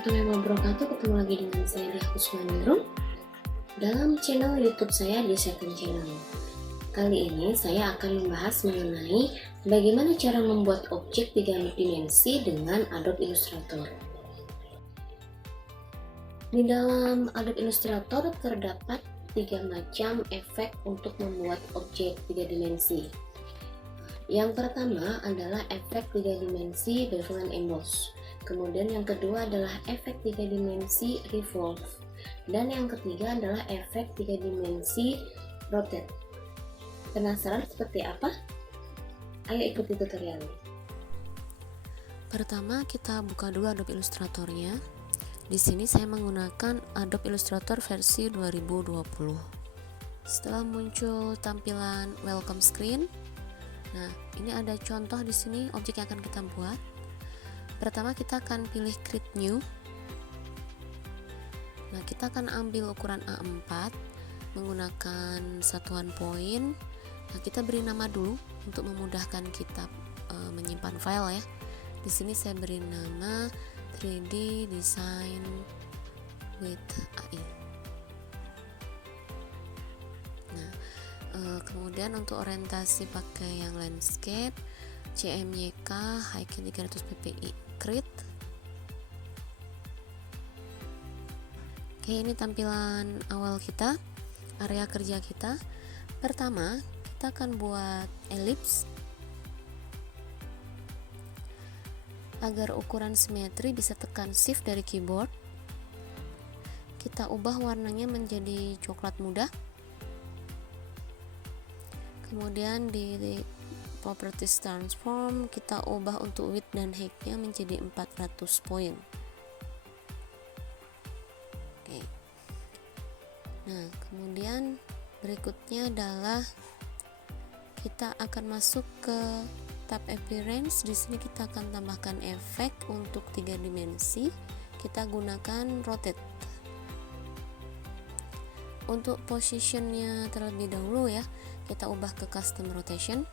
warahmatullahi wabarakatuh. Ketemu lagi dengan saya Lia Kusmanirun dalam channel YouTube saya di Second Channel. Kali ini saya akan membahas mengenai bagaimana cara membuat objek 3 dimensi dengan Adobe Illustrator. Di dalam Adobe Illustrator terdapat 3 macam efek untuk membuat objek 3 dimensi. Yang pertama adalah efek 3 dimensi Bevel and Emboss. Kemudian yang kedua adalah efek 3 dimensi Revolve. Dan yang ketiga adalah efek 3 dimensi Rotate. Penasaran seperti apa? Ayo ikuti tutorialnya. Pertama kita buka dulu Adobe Illustrator-nya. Di sini saya menggunakan Adobe Illustrator versi 2020. Setelah muncul tampilan welcome screen, nah ini ada contoh di sini objek yang akan kita buat. Pertama kita akan pilih create new. Nah kita akan ambil ukuran A4 menggunakan satuan poin. Nah kita beri nama dulu untuk memudahkan kita menyimpan file ya. Di sini saya beri nama 3D Design with AI. Nah, kemudian untuk orientasi pakai yang landscape, CMYK Height 300 ppi Create. Oke, ini tampilan awal kita, area kerja kita. Pertama, kita akan buat ellipse. Agar ukuran simetri bisa tekan shift dari keyboard. Kita ubah warnanya menjadi coklat muda. Kemudian di properties transform kita ubah untuk width dan height-nya menjadi 400 poin. Oke. Nah, kemudian berikutnya adalah kita akan masuk ke tab appearance. Di sini kita akan tambahkan efek untuk 3 dimensi. Kita gunakan rotate. Untuk positionnya terlebih dahulu ya, kita ubah ke custom rotation.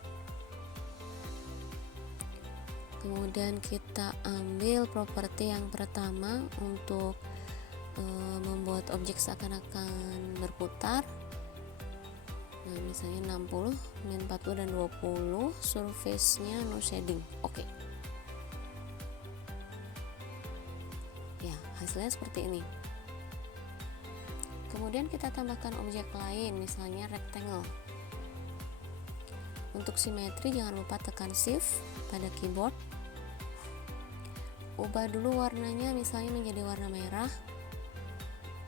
Kemudian kita ambil properti yang pertama untuk membuat objek seakan-akan berputar. Nah, misalnya 60, min 40 dan 20, surface-nya no shading. Oke. Ya, hasilnya seperti ini. Kemudian kita tambahkan objek lain, misalnya rectangle. Untuk simetri jangan lupa tekan shift pada keyboard. Ubah dulu warnanya misalnya menjadi warna merah.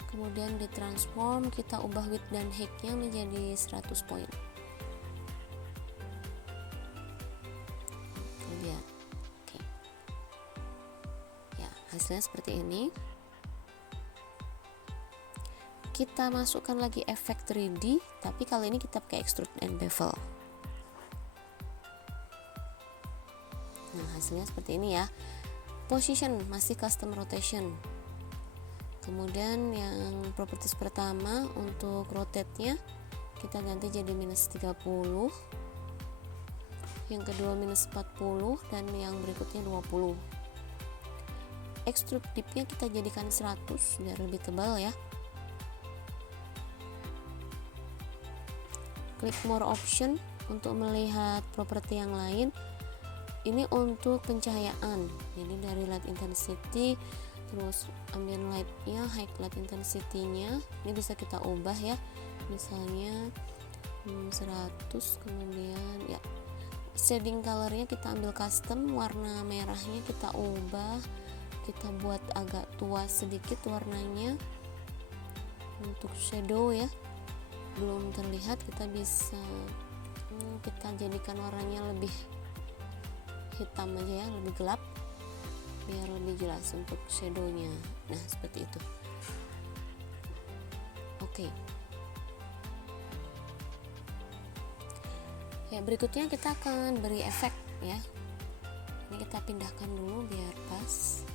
Kemudian di transform kita ubah width dan height-nya menjadi 100 poin. Lihat. Oke. Ya, hasilnya seperti ini. Kita masukkan lagi efek 3D, tapi kali ini kita pakai extrude and bevel. Nah, hasilnya seperti ini ya. Position masih custom rotation. Kemudian yang properties pertama untuk rotate-nya kita ganti jadi minus 30, yang kedua minus 40, dan yang berikutnya 20. Extrude dip-nya kita jadikan 100 biar lebih tebal ya. Klik more option untuk melihat properti yang lain. Ini untuk pencahayaan, jadi dari light intensity, terus ambient light-nya, high light intensity-nya ini bisa kita ubah ya, misalnya 100. Kemudian ya shading color-nya kita ambil custom, warna merahnya kita ubah, kita buat agak tua sedikit warnanya. Untuk shadow ya belum terlihat, kita bisa kita jadikan warnanya lebih hitam aja ya, lebih gelap biar lebih jelas untuk shadownya. Nah seperti itu. Oke. Ya, berikutnya kita akan beri efek ya. Ini kita pindahkan dulu biar pas.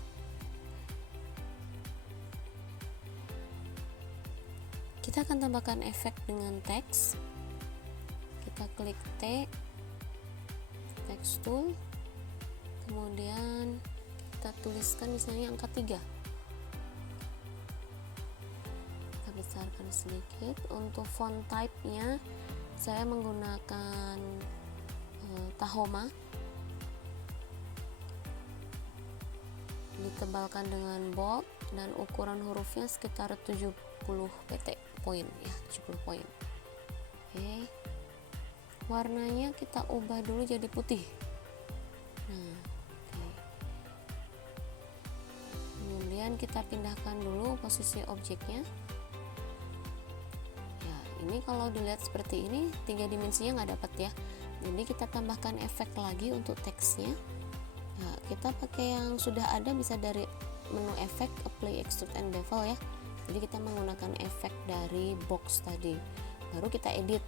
Kita akan tambahkan efek dengan teks. Kita klik T, text tool, kemudian kita tuliskan misalnya angka 3. besarkan sedikit. Untuk font type nya saya menggunakan Tahoma, ditebalkan dengan bold, dan ukuran hurufnya sekitar 70 pt poin ya, 70 poin. Oke, warnanya kita ubah dulu jadi putih. Nah, oke. Kemudian kita pindahkan dulu posisi objeknya. Ya, ini kalau dilihat seperti ini 3 dimensinya nggak dapat ya, jadi kita tambahkan efek lagi untuk teksnya. Ya, kita pakai yang sudah ada, bisa dari menu efek, apply, extrude, and bevel ya. Jadi kita menggunakan efek dari box tadi, baru kita edit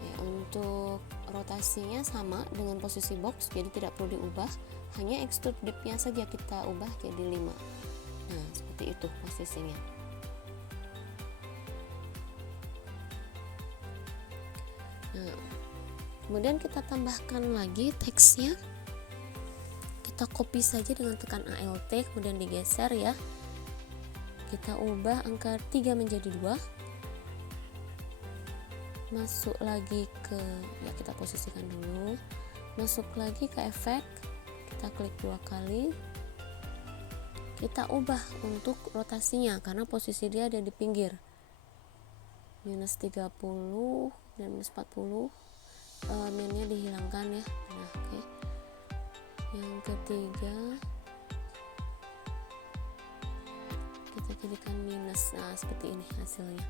ya. Untuk rotasinya sama dengan posisi box, jadi tidak perlu diubah, hanya extrude depth-nya saja kita ubah jadi 5. Nah, seperti itu posisinya. Nah, kemudian kita tambahkan lagi teksnya. Kita copy saja dengan tekan Alt, kemudian digeser ya. Kita ubah angka 3 menjadi 2. Masuk lagi ke, ya kita posisikan dulu. Masuk lagi ke efek, kita klik 2 kali. Kita ubah untuk rotasinya karena posisi dia ada di pinggir. Minus 30 dan minus 40. Minusnya dihilangkan ya. Nah, oke. Yang ketiga kita jadikan minus. Nah, seperti ini hasilnya.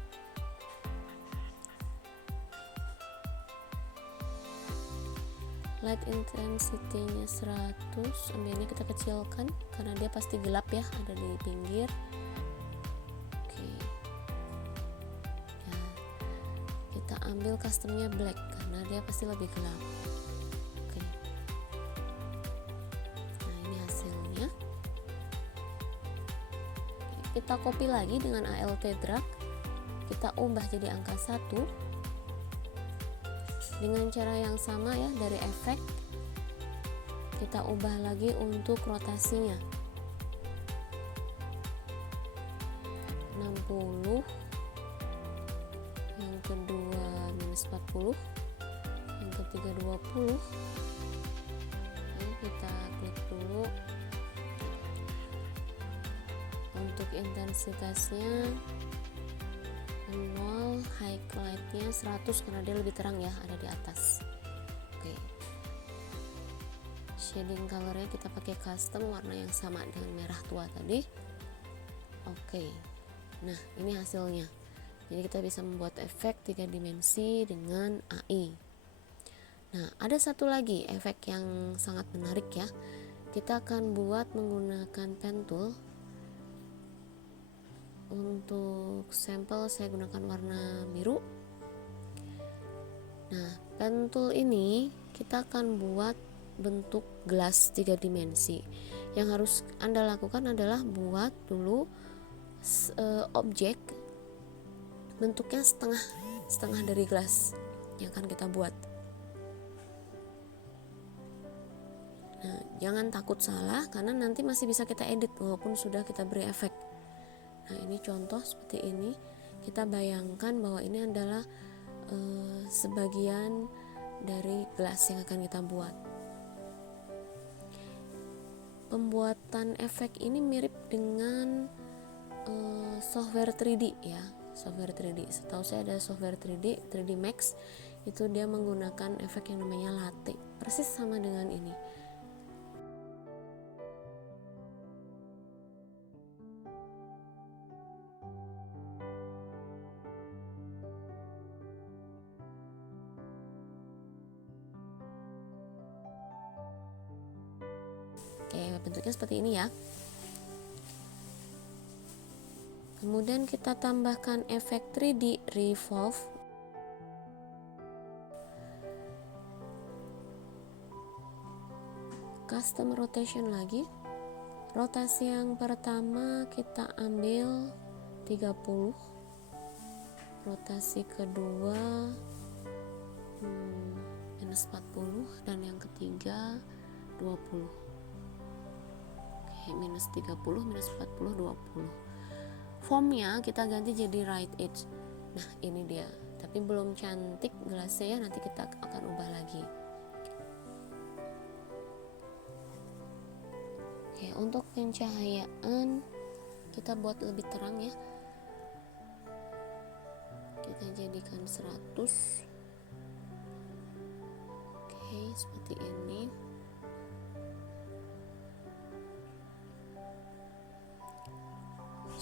Light intensity-nya 100, ambilnya kita kecilkan karena dia pasti gelap ya, ada di pinggir. Oke. Ya, kita ambil customnya black karena dia pasti lebih gelap. Oke. Nah, ini hasilnya. Kita copy lagi dengan Alt drag, kita ubah jadi angka 1 dengan cara yang sama ya. Dari efek kita ubah lagi untuk rotasinya 60, yang kedua minus 40, yang ketiga 20. Nah, kita klik dulu. Untuk intensitasnya 0, highlightnya 100 karena dia lebih terang ya, ada di atas. Oke. Shading colornya kita pakai custom, warna yang sama dengan merah tua tadi. Oke. Nah, ini hasilnya. Jadi kita bisa membuat efek 3 dimensi dengan AI. Nah, ada satu lagi efek yang sangat menarik ya. Kita akan buat menggunakan pen tool. Untuk sampel saya gunakan warna biru. Nah, pen tool ini kita akan buat bentuk gelas 3 dimensi. Yang harus Anda lakukan adalah buat dulu objek bentuknya setengah dari gelas yang akan kita buat. Nah, jangan takut salah karena nanti masih bisa kita edit walaupun sudah kita beri efek. Nah, ini contoh seperti ini. Kita bayangkan bahwa ini adalah sebagian dari gelas yang akan kita buat. Pembuatan efek ini mirip dengan software 3D ya. Software 3D, setahu saya ada software 3D Max, itu dia menggunakan efek yang namanya latte, persis sama dengan ini. Oke, bentuknya seperti ini ya. Kemudian kita tambahkan efek 3D Revolve. Custom rotation lagi. Rotasi yang pertama kita ambil 30. Rotasi kedua minus 40 dan yang ketiga 20. Oke, minus 30, minus 40, 20. Formnya kita ganti jadi right edge. Nah ini dia, tapi belum cantik gelasnya ya, nanti kita akan ubah lagi. Oke, untuk pencahayaan kita buat lebih terang ya, kita jadikan 100. Oke, seperti ini.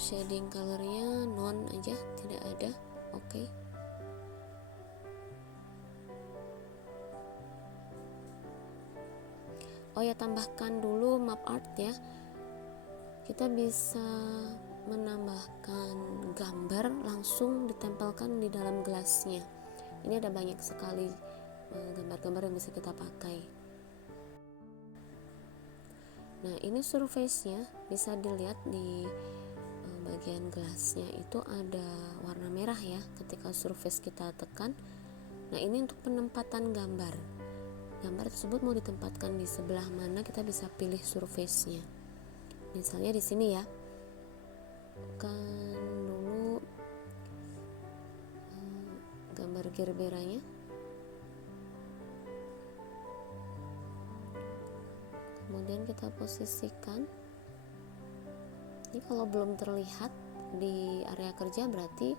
Shading colornya non aja, tidak ada. Oke. Oh ya, tambahkan dulu map art ya. Kita bisa menambahkan gambar langsung ditempelkan di dalam gelasnya. Ini ada banyak sekali gambar-gambar yang bisa kita pakai. Nah, ini surface-nya bisa dilihat di bagian gelasnya itu ada warna merah ya ketika surface kita tekan. Nah, ini untuk penempatan gambar. Gambar tersebut mau ditempatkan di sebelah mana, kita bisa pilih surface-nya. Misalnya di sini ya. Kan dulu gambar gerberanya. Kemudian kita posisikan. Ini kalau belum terlihat di area kerja berarti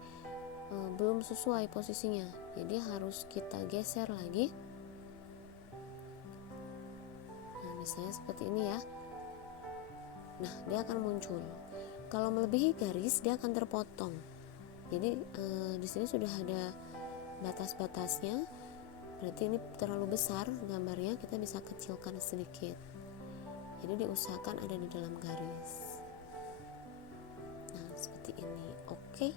belum sesuai posisinya, jadi harus kita geser lagi. Nah, misalnya seperti ini ya. Nah, dia akan muncul. Kalau melebihi garis dia akan terpotong. Jadi di sini sudah ada batas-batasnya. Berarti ini terlalu besar gambarnya, kita bisa kecilkan sedikit. Jadi diusahakan ada di dalam garis. Nah, seperti ini. Oke.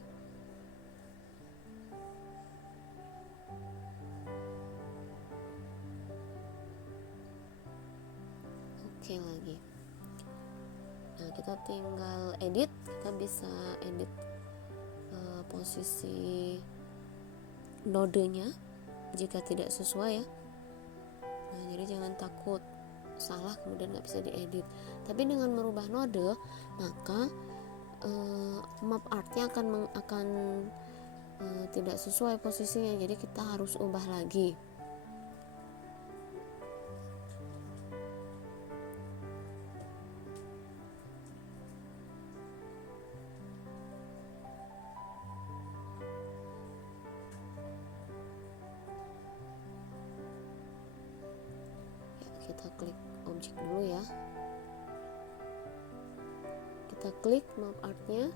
Oke lagi. Nah, kita tinggal edit. Kita bisa edit posisi nodenya jika tidak sesuai ya. Nah, jadi jangan takut salah kemudian nggak bisa diedit. Tapi dengan merubah node, maka map artnya akan tidak sesuai posisinya, jadi kita harus ubah lagi. Kita klik objek dulu ya, kita klik map artnya.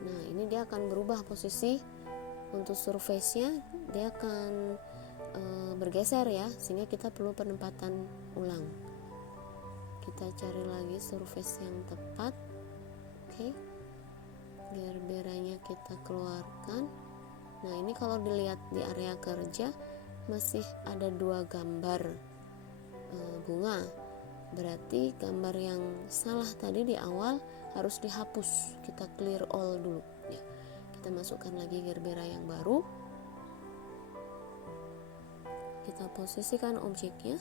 Nah, ini dia akan berubah posisi. Untuk surface-nya dia akan bergeser ya, sehingga kita perlu penempatan ulang. Kita cari lagi surface yang tepat. Oke, gerberanya kita keluarkan. Nah, ini kalau dilihat di area kerja masih ada 2 gambar bunga. Berarti gambar yang salah tadi di awal harus dihapus. Kita clear all dulu ya. Kita masukkan lagi gerbera yang baru. Kita posisikan objeknya.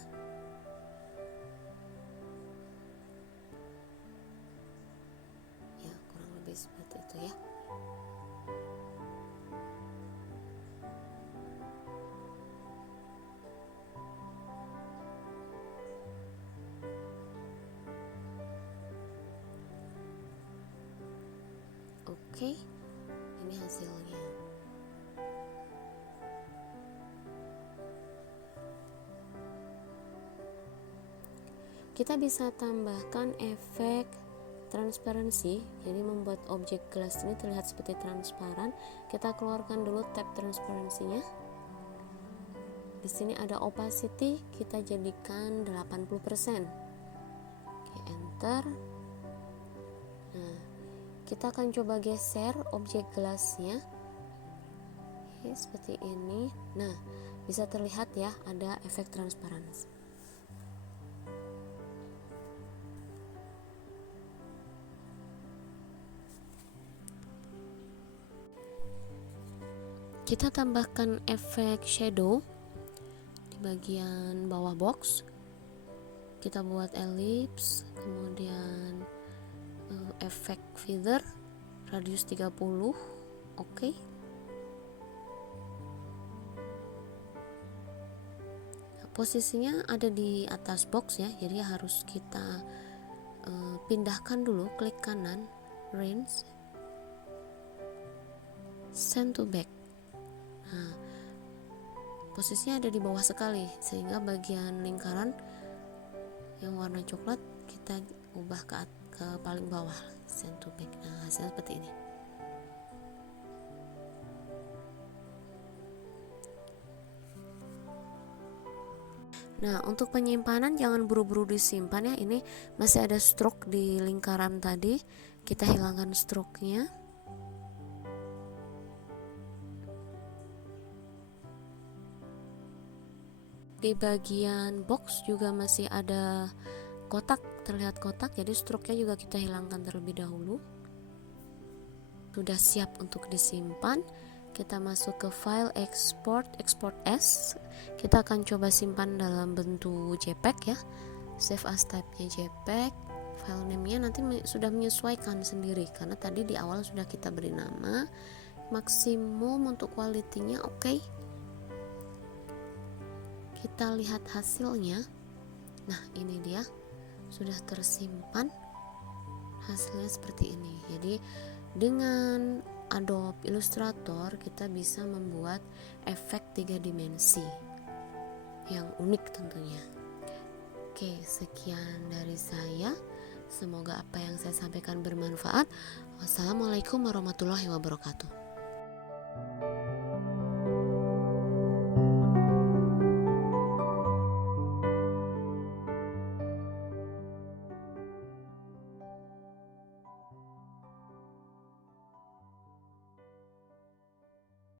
Ya, kurang lebih seperti itu ya. Oke, ini hasilnya. Kita bisa tambahkan efek transparansi, jadi membuat objek gelas ini terlihat seperti transparan. Kita keluarkan dulu tab transparansinya. Di sini ada opacity, kita jadikan 80%. Oke, enter. Nah, kita akan coba geser objek gelasnya. Oke, seperti ini. Nah, bisa terlihat ya ada efek transparansi. Kita tambahkan efek shadow di bagian bawah box. Kita buat ellipse, kemudian efek feather radius 30. Oke. Posisinya ada di atas box ya, jadi harus kita pindahkan dulu, klik kanan, range, send to back. Nah, posisinya ada di bawah sekali, sehingga bagian lingkaran yang warna coklat kita ubah ke paling bawah, send to back. Nah, hasilnya seperti ini. Nah, untuk penyimpanan jangan buru-buru disimpan ya. Ini masih ada stroke di lingkaran tadi. Kita hilangkan stroke-nya. Di bagian box juga masih ada kotak, terlihat kotak, jadi stroke-nya juga kita hilangkan terlebih dahulu. Sudah siap untuk disimpan. Kita masuk ke file export as. Kita akan coba simpan dalam bentuk JPEG ya. Save as type-nya JPEG. File name-nya nanti sudah menyesuaikan sendiri, karena tadi di awal sudah kita beri nama. Maksimum untuk quality-nya oke. Kita lihat hasilnya. Nah, ini dia sudah tersimpan. Hasilnya seperti ini. Jadi dengan Adobe Illustrator kita bisa membuat efek 3 dimensi yang unik tentunya. Oke, sekian dari saya. Semoga apa yang saya sampaikan bermanfaat. Wassalamualaikum warahmatullahi wabarakatuh.